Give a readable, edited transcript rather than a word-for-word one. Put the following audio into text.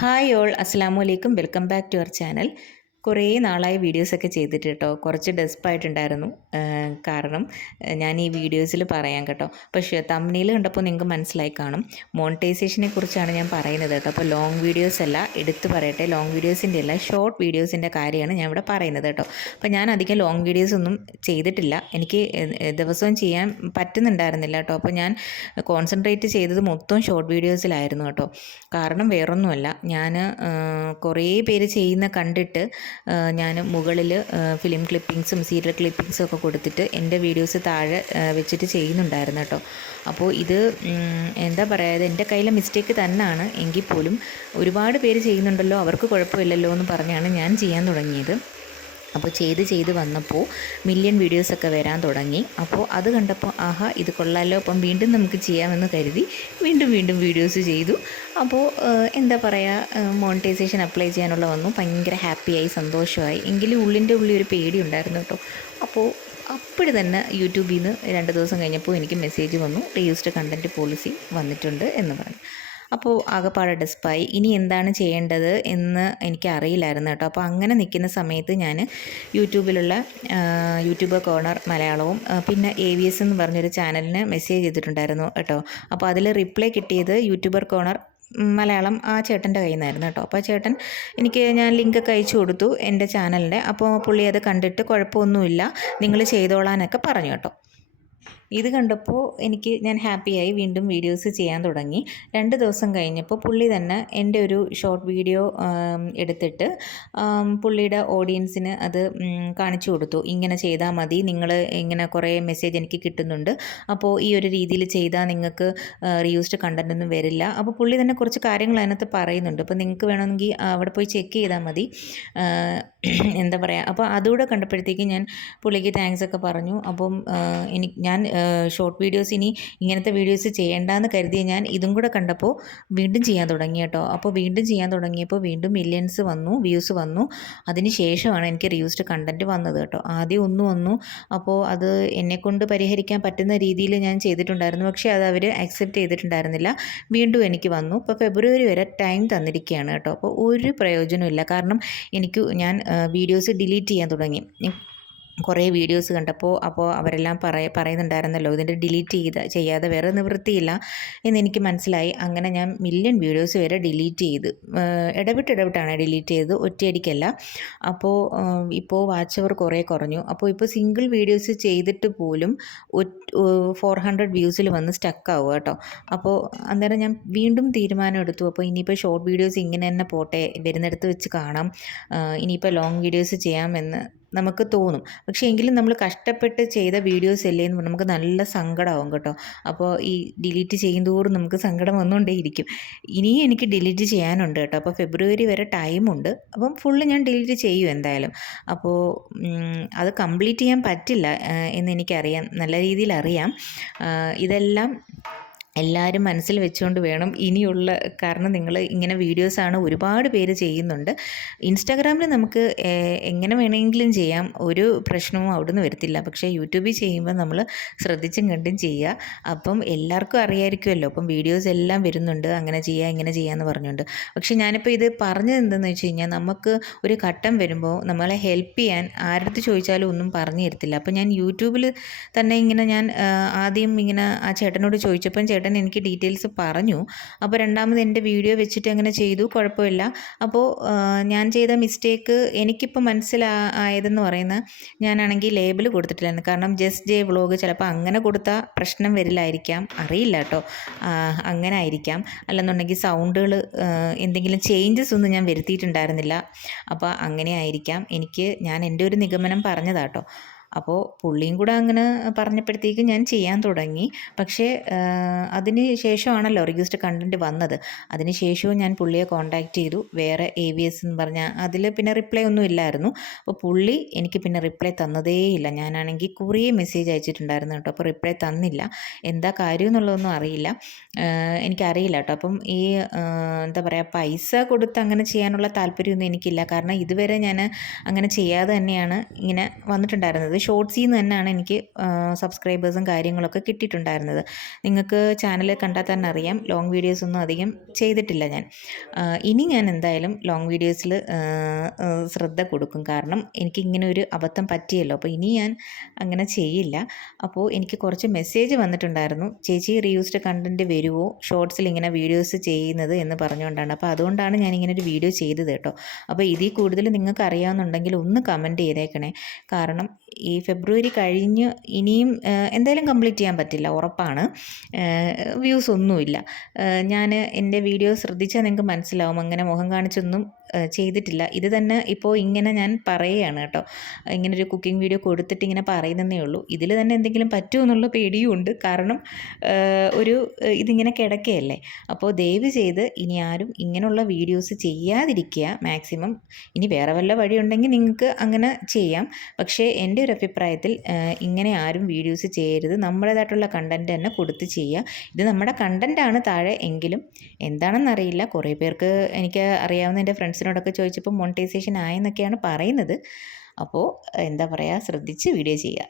Hi all, അസ്സലാമു അലൈക്കും. Welcome back to our channel. കുറേ നാളായി വീഡിയോസൊക്കെ ചെയ്തിട്ട് കേട്ടോ. കുറച്ച് ഡെസ്പായിട്ടുണ്ടായിരുന്നു. കാരണം ഞാൻ ഈ വീഡിയോസിൽ പറയാം കേട്ടോ. പക്ഷേ തംബ്നെയിൽ കണ്ടപ്പോൾ നിങ്ങൾക്ക് മനസ്സിലായി കാണും. മോണിറ്റൈസേഷനെ കുറിച്ചാണ് ഞാൻ പറയുന്നത് കേട്ടോ. അപ്പോൾ ലോങ് വീഡിയോസ് അല്ല, എടുത്ത് പറയട്ടെ, ലോങ് വീഡിയോസിൻ്റെ അല്ല, ഷോർട്ട് വീഡിയോസിൻ്റെ കാര്യമാണ് ഞാൻ ഇവിടെ പറയുന്നത് കേട്ടോ. അപ്പോൾ ഞാൻ അധികം ലോങ് വീഡിയോസ് ഒന്നും ചെയ്തിട്ടില്ല. എനിക്ക് ദിവസവും ചെയ്യാൻ പറ്റുന്നുണ്ടായിരുന്നില്ല കേട്ടോ. അപ്പോൾ ഞാൻ കോൺസെൻട്രേറ്റ് ചെയ്തത് മൊത്തം ഷോർട്ട് വീഡിയോസിലായിരുന്നു കേട്ടോ. കാരണം വേറൊന്നുമല്ല, ഞാൻ കുറേ പേര് ചെയ്യുന്ന കണ്ടിട്ട് ഞാൻ മുകളിൽ ഫിലിം ക്ലിപ്പിങ്സും സീരിയൽ ക്ലിപ്പിങ്സും ഒക്കെ കൊടുത്തിട്ട് എൻ്റെ വീഡിയോസ് താഴെ വെച്ചിട്ട് ചെയ്യുന്നുണ്ടായിരുന്നു കേട്ടോ. അപ്പോൾ ഇത് എന്താ പറയുക, എൻ്റെ കയ്യിലെ മിസ്റ്റേക്ക് തന്നെയാണ്. എങ്കിൽ പോലും ഒരുപാട് പേര് ചെയ്യുന്നുണ്ടല്ലോ, അവർക്ക് കുഴപ്പമില്ലല്ലോ എന്ന് പറഞ്ഞാണ് ഞാൻ ചെയ്യാൻ തുടങ്ങിയത്. അപ്പോൾ ചെയ്ത് വന്നപ്പോൾ മില്യൺ വീഡിയോസൊക്കെ വരാൻ തുടങ്ങി. അപ്പോൾ അത് കണ്ടപ്പോൾ ആഹാ, ഇത് കൊള്ളാമല്ലോ, അപ്പം വീണ്ടും നമുക്ക് ചെയ്യാമെന്ന് കരുതി വീണ്ടും വീഡിയോസ് ചെയ്തു. അപ്പോൾ എന്താ പറയുക, മോണിറ്റൈസേഷൻ അപ്ലൈ ചെയ്യാനുള്ള വന്നു. ഭയങ്കര ഹാപ്പിയായി, സന്തോഷമായി. എങ്കിലും ഉള്ളിൻ്റെ ഉള്ളിൽ ഒരു പേടി ഉണ്ടായിരുന്നു കേട്ടോ. അപ്പോൾ അപ്പോഴ് തന്നെ യൂട്യൂബിൽ നിന്ന് 2 ദിവസം കഴിഞ്ഞപ്പോൾ എനിക്ക് മെസ്സേജ് വന്നു, റീയൂസ്ഡ് കണ്ടൻറ്റ് പോളിസി വന്നിട്ടുണ്ട് എന്ന് പറഞ്ഞു. അപ്പോൾ ആകെപ്പാടെ ഡെസ്പായി. ഇനി എന്താണ് ചെയ്യേണ്ടത് എന്ന് എനിക്ക് അറിയില്ലായിരുന്നു കേട്ടോ. അപ്പോൾ അങ്ങനെ നിൽക്കുന്ന സമയത്ത് ഞാൻ യൂട്യൂബിലുള്ള യൂട്യൂബർ കോർണർ മലയാളവും പിന്നെ AVS എന്ന് പറഞ്ഞൊരു ചാനലിന് മെസ്സേജ് ചെയ്തിട്ടുണ്ടായിരുന്നു കേട്ടോ. അപ്പോൾ അതിൽ റിപ്ലൈ കിട്ടിയത് യൂട്യൂബർ കോർണർ മലയാളം ആ ചേട്ടൻ്റെ കയ്യിൽ നിന്നായിരുന്നു കേട്ടോ. അപ്പോൾ ചേട്ടൻ ഞാൻ ലിങ്കൊക്കെ അയച്ചു കൊടുത്തു എൻ്റെ ചാനലിൻ്റെ. അപ്പോൾ പുള്ളി അത് കണ്ടിട്ട് കുഴപ്പമൊന്നുമില്ല, നിങ്ങൾ ചെയ്തോളാനൊക്കെ പറഞ്ഞു കേട്ടോ. ഇത് കണ്ടപ്പോൾ ഞാൻ ഹാപ്പിയായി, വീണ്ടും വീഡിയോസ് ചെയ്യാൻ തുടങ്ങി. 2 ദിവസം കഴിഞ്ഞപ്പോൾ പുള്ളി തന്നെ എൻ്റെ ഒരു ഷോർട്ട് വീഡിയോ എടുത്തിട്ട് പുള്ളിയുടെ ഓഡിയൻസിന് അത് കാണിച്ചു കൊടുത്തു. ഇങ്ങനെ ചെയ്താൽ മതി, നിങ്ങൾ ഇങ്ങനെ കുറേ മെസ്സേജ് എനിക്ക് കിട്ടുന്നുണ്ട്, അപ്പോൾ ഈ ഒരു രീതിയിൽ ചെയ്താൽ നിങ്ങൾക്ക് റീയൂസ്ഡ് കണ്ടൻ്റ് ഒന്നും വരില്ല. അപ്പോൾ പുള്ളി തന്നെ കുറച്ച് കാര്യങ്ങൾ അതിനകത്ത് പറയുന്നുണ്ട്. അപ്പോൾ നിങ്ങൾക്ക് വേണമെങ്കിൽ അവിടെ പോയി ചെക്ക് ചെയ്താൽ മതി. എന്താ പറയുക, അപ്പോൾ അതുകൂടെ കണ്ടപ്പോഴത്തേക്ക് ഞാൻ പുള്ളിക്ക് താങ്ക്സ് ഒക്കെ പറഞ്ഞു. അപ്പം ഞാൻ ഷോർട്ട് വീഡിയോസ് ഇനി ഇങ്ങനത്തെ വീഡിയോസ് ചെയ്യേണ്ടെന്ന് കരുതിയ ഞാൻ ഇതും കൂടെ കണ്ടപ്പോൾ വീണ്ടും ചെയ്യാൻ തുടങ്ങി കേട്ടോ. അപ്പോൾ വീണ്ടും ചെയ്യാൻ തുടങ്ങിയപ്പോൾ വീണ്ടും മില്യൺസ് വന്നു, വ്യൂസ് വന്നു. അതിന് ശേഷമാണ് എനിക്ക് റീയൂസ്ഡ് കണ്ടൻറ്റ് വന്നത് കേട്ടോ. ആദ്യം വന്നു. അപ്പോൾ അത് എന്നെക്കൊണ്ട് പരിഹരിക്കാൻ പറ്റുന്ന രീതിയിൽ ഞാൻ ചെയ്തിട്ടുണ്ടായിരുന്നു. പക്ഷേ അത് അവർ അക്സെപ്റ്റ് ചെയ്തിട്ടുണ്ടായിരുന്നില്ല. വീണ്ടും എനിക്ക് വന്നു. ഇപ്പോൾ ഫെബ്രുവരി വരെ ടൈം തന്നിരിക്കുകയാണ് കേട്ടോ. അപ്പോൾ ഒരു പ്രയോജനമില്ല. കാരണം ഞാൻ വീഡിയോസ് ഡിലീറ്റ് ചെയ്യാൻ തുടങ്ങി. കുറേ വീഡിയോസ് കണ്ടപ്പോൾ അവരെല്ലാം പറയുന്നുണ്ടായിരുന്നല്ലോ, ഇതിൻ്റെ ഡിലീറ്റ് ചെയ്യാതെ വേറെ നിവൃത്തിയില്ല എന്നെനിക്ക് മനസ്സിലായി. അങ്ങനെ ഞാൻ മില്യൺ വീഡിയോസ് വരെ ഡിലീറ്റ് ചെയ്ത് ഇടവിട്ടാണ് ഡിലീറ്റ് ചെയ്തത്, ഒറ്റയടിക്കല്ല. അപ്പോൾ ഇപ്പോൾ വാച്ച് അവർ കുറേ കുറഞ്ഞു. അപ്പോൾ ഇപ്പോൾ സിംഗിൾ വീഡിയോസ് ചെയ്തിട്ട് പോലും 400 വ്യൂസിൽ വന്ന് സ്റ്റക്കാവുക കേട്ടോ. അപ്പോൾ അന്നേരം ഞാൻ വീണ്ടും തീരുമാനം എടുത്തു. അപ്പോൾ ഇനിയിപ്പോൾ ഷോർട്ട് വീഡിയോസ് ഇങ്ങനെ തന്നെ പോട്ടെ, വരുന്നിടത്ത് വെച്ച് കാണാം, ഇനിയിപ്പോൾ ലോങ് വീഡിയോസ് ചെയ്യാമെന്ന് നമുക്ക് തോന്നും. പക്ഷേ എങ്കിലും നമ്മൾ കഷ്ടപ്പെട്ട് ചെയ്ത വീഡിയോസ് അല്ലേ എന്ന് നമുക്ക് നല്ല സങ്കടമാവും കേട്ടോ. അപ്പോൾ ഈ ഡിലീറ്റ് ചെയ്യുന്തോറും നമുക്ക് സങ്കടം വന്നുകൊണ്ടേയിരിക്കും. ഇനിയും എനിക്ക് ഡിലീറ്റ് ചെയ്യാനുണ്ട് കേട്ടോ. അപ്പോൾ ഫെബ്രുവരി വരെ ടൈമുണ്ട്. അപ്പം ഫുള്ള് ഞാൻ ഡിലീറ്റ് ചെയ്യും എന്തായാലും. അപ്പോൾ അത് കംപ്ലീറ്റ് ചെയ്യാൻ പറ്റില്ല എന്ന് എനിക്കറിയാം, നല്ല രീതിയിൽ അറിയാം. ഇതെല്ലാം എല്ലാവരും മനസ്സിൽ വെച്ചുകൊണ്ട് വേണം ഇനിയുള്ള, കാരണം നിങ്ങൾ ഇങ്ങനെ വീഡിയോസാണ് ഒരുപാട് പേര് ചെയ്യുന്നുണ്ട്. ഇൻസ്റ്റാഗ്രാമിൽ നമുക്ക് എങ്ങനെ വേണമെങ്കിലും ചെയ്യാം, ഒരു പ്രശ്നവും അവിടുന്ന് വരത്തില്ല. പക്ഷേ യൂട്യൂബിൽ ചെയ്യുമ്പോൾ നമ്മൾ ശ്രദ്ധിച്ചും കണ്ടും ചെയ്യുക. അപ്പം എല്ലാവർക്കും അറിയാമായിരിക്കുമല്ലോ, അപ്പം വീഡിയോസ് എല്ലാം വരുന്നുണ്ട്, അങ്ങനെ ചെയ്യുക ഇങ്ങനെ ചെയ്യാമെന്ന് പറഞ്ഞുകൊണ്ട്. പക്ഷേ ഞാനിപ്പോൾ ഇത് പറഞ്ഞത് എന്തെന്ന് വെച്ച് കഴിഞ്ഞാൽ, നമുക്ക് ഒരു ഘട്ടം വരുമ്പോൾ നമ്മളെ ഹെൽപ്പ് ചെയ്യാൻ ആരടുത്ത് ചോദിച്ചാലും ഒന്നും പറഞ്ഞു തരത്തില്ല. അപ്പോൾ ഞാൻ യൂട്യൂബിൽ തന്നെ ഞാൻ ആദ്യം ആ ചേട്ടനോട് ചോദിച്ചപ്പം ചേട്ടൻ എനിക്ക് ഡീറ്റെയിൽസ് പറഞ്ഞു. അപ്പോൾ രണ്ടാമത് എൻ്റെ വീഡിയോ വെച്ചിട്ട് അങ്ങനെ ചെയ്തു, കുഴപ്പമില്ല. അപ്പോൾ ഞാൻ ചെയ്ത മിസ്റ്റേക്ക് എനിക്കിപ്പോൾ മനസ്സിലായതെന്ന് പറയുന്നത്, ഞാനാണെങ്കിൽ ലേബിൾ കൊടുത്തിട്ടില്ലായിരുന്നു. കാരണം ജസ്റ്റ് ജെ വ്ളോഗ് ചിലപ്പോൾ അങ്ങനെ കൊടുത്താൽ പ്രശ്നം വരില്ലായിരിക്കാം, അറിയില്ല കേട്ടോ, അങ്ങനെ ആയിരിക്കാം. അല്ലെന്നുണ്ടെങ്കിൽ സൗണ്ടുകൾ എന്തെങ്കിലും ചേഞ്ചസ് ഒന്നും ഞാൻ വരുത്തിയിട്ടുണ്ടായിരുന്നില്ല. അപ്പോൾ അങ്ങനെ ആയിരിക്കാം. ഞാൻ എൻ്റെ ഒരു നിഗമനം പറഞ്ഞതാട്ടോ. അപ്പോൾ പുള്ളിയും കൂടെ അങ്ങനെ പറഞ്ഞപ്പോഴത്തേക്കും ഞാൻ ചെയ്യാൻ തുടങ്ങി. പക്ഷേ അതിന് ശേഷമാണല്ലോ റീയൂസ്ഡ് കണ്ടൻറ്റ് വന്നത്. അതിന് ശേഷവും ഞാൻ പുള്ളിയെ കോൺടാക്റ്റ് ചെയ്തു. വേറെ AVS എന്ന് പറഞ്ഞാൽ അതിൽ പിന്നെ റിപ്ലൈ ഒന്നും ഇല്ലായിരുന്നു. അപ്പോൾ പുള്ളി എനിക്ക് പിന്നെ റിപ്ലൈ തന്നതേയില്ല. ഞാനാണെങ്കിൽ കുറേ മെസ്സേജ് അയച്ചിട്ടുണ്ടായിരുന്നു കേട്ടോ. അപ്പോൾ റിപ്ലൈ തന്നില്ല. എന്താ കാര്യം എന്നുള്ളതൊന്നും അറിയില്ല, എനിക്കറിയില്ല കേട്ടോ. അപ്പം എന്താ പറയുക, പൈസ കൊടുത്ത് അങ്ങനെ ചെയ്യാനുള്ള താല്പര്യമൊന്നും എനിക്കില്ല. കാരണം ഇതുവരെ ഞാൻ അങ്ങനെ ചെയ്യാതെ തന്നെയാണ് ഇങ്ങനെ വന്നിട്ടുണ്ടായിരുന്നത്. ഷോർട്സിൽ നിന്ന് തന്നെയാണ് എനിക്ക് സബ്സ്ക്രൈബേഴ്സും കാര്യങ്ങളൊക്കെ കിട്ടിയിട്ടുണ്ടായിരുന്നത്. നിങ്ങൾക്ക് ചാനൽ കണ്ടാൽ തന്നെ അറിയാം, ലോങ് വീഡിയോസ് ഒന്നും അധികം ചെയ്തിട്ടില്ല ഞാൻ. ഇനി ഞാൻ എന്തായാലും ലോങ് വീഡിയോസിൽ ശ്രദ്ധ കൊടുക്കും. കാരണം എനിക്കിങ്ങനെ ഒരു അബദ്ധം പറ്റിയല്ലോ, അപ്പോൾ ഇനി ഞാൻ അങ്ങനെ ചെയ്യില്ല. അപ്പോൾ എനിക്ക് കുറച്ച് മെസ്സേജ് വന്നിട്ടുണ്ടായിരുന്നു, ചേച്ചി റീയൂസ്ഡ് കണ്ടൻറ്റ് വരുമോ ഷോർട്സിൽ ഇങ്ങനെ വീഡിയോസ് ചെയ്യുന്നത് എന്ന് പറഞ്ഞുകൊണ്ടാണ്. അപ്പോൾ അതുകൊണ്ടാണ് ഞാനിങ്ങനെ ഒരു വീഡിയോ ചെയ്തത് കേട്ടോ. അപ്പോൾ ഇതിൽ കൂടുതൽ നിങ്ങൾക്ക് അറിയാവുന്നുണ്ടെങ്കിൽ ഒന്ന് കമൻറ്റ് ചെയ്തേക്കണേ. കാരണം ഈ ഫെബ്രുവരി കഴിഞ്ഞ് ഇനിയും എന്തായാലും കംപ്ലീറ്റ് ചെയ്യാൻ പറ്റില്ല, ഉറപ്പാണ്. വ്യൂസ് ഒന്നുമില്ല. ഞാൻ എൻ്റെ വീഡിയോ ശ്രദ്ധിച്ചാൽ നിങ്ങൾക്ക് മനസ്സിലാവും, അങ്ങനെ മുഖം കാണിച്ചൊന്നും ചെയ്തിട്ടില്ല. ഇത് തന്നെ ഇപ്പോൾ ഇങ്ങനെ ഞാൻ പറയുകയാണ് കേട്ടോ. ഇങ്ങനൊരു കുക്കിംഗ് വീഡിയോ കൊടുത്തിട്ട് ഇങ്ങനെ പറയുന്നതേ ഉള്ളൂ. ഇതിൽ തന്നെ എന്തെങ്കിലും പറ്റുമോ എന്നുള്ള പേടിയും ഉണ്ട്. കാരണം ഇതിങ്ങനെ കിടക്കുകയല്ലേ. അപ്പോൾ ദയവ് ചെയ്ത് ഇനി ആരും ഇങ്ങനെയുള്ള വീഡിയോസ് ചെയ്യാതിരിക്കുക മാക്സിമം. ഇനി വേറെ വല്ല വഴിയുണ്ടെങ്കിൽ നിങ്ങൾക്ക് അങ്ങനെ ചെയ്യാം. പക്ഷേ എൻ്റെ ഒരു അഭിപ്രായത്തിൽ ഇങ്ങനെ ആരും വീഡിയോസ് ചെയ്യരുത്. നമ്മുടേതായിട്ടുള്ള കണ്ടൻറ്റ് തന്നെ കൊടുത്ത് ചെയ്യുക. ഇത് നമ്മുടെ കണ്ടൻറ്റാണ് താഴെ, എങ്കിലും എന്താണെന്നറിയില്ല. കുറേ പേർക്ക്, എനിക്ക് അറിയാവുന്ന എൻ്റെ ഫ്രണ്ട്സിനോടൊക്കെ ചോദിച്ചപ്പോൾ മോണിറ്റൈസേഷൻ ആയെന്നൊക്കെയാണ് പറയുന്നത്. അപ്പോൾ എന്താ പറയുക, ശ്രദ്ധിച്ച് വീഡിയോ ചെയ്യുക.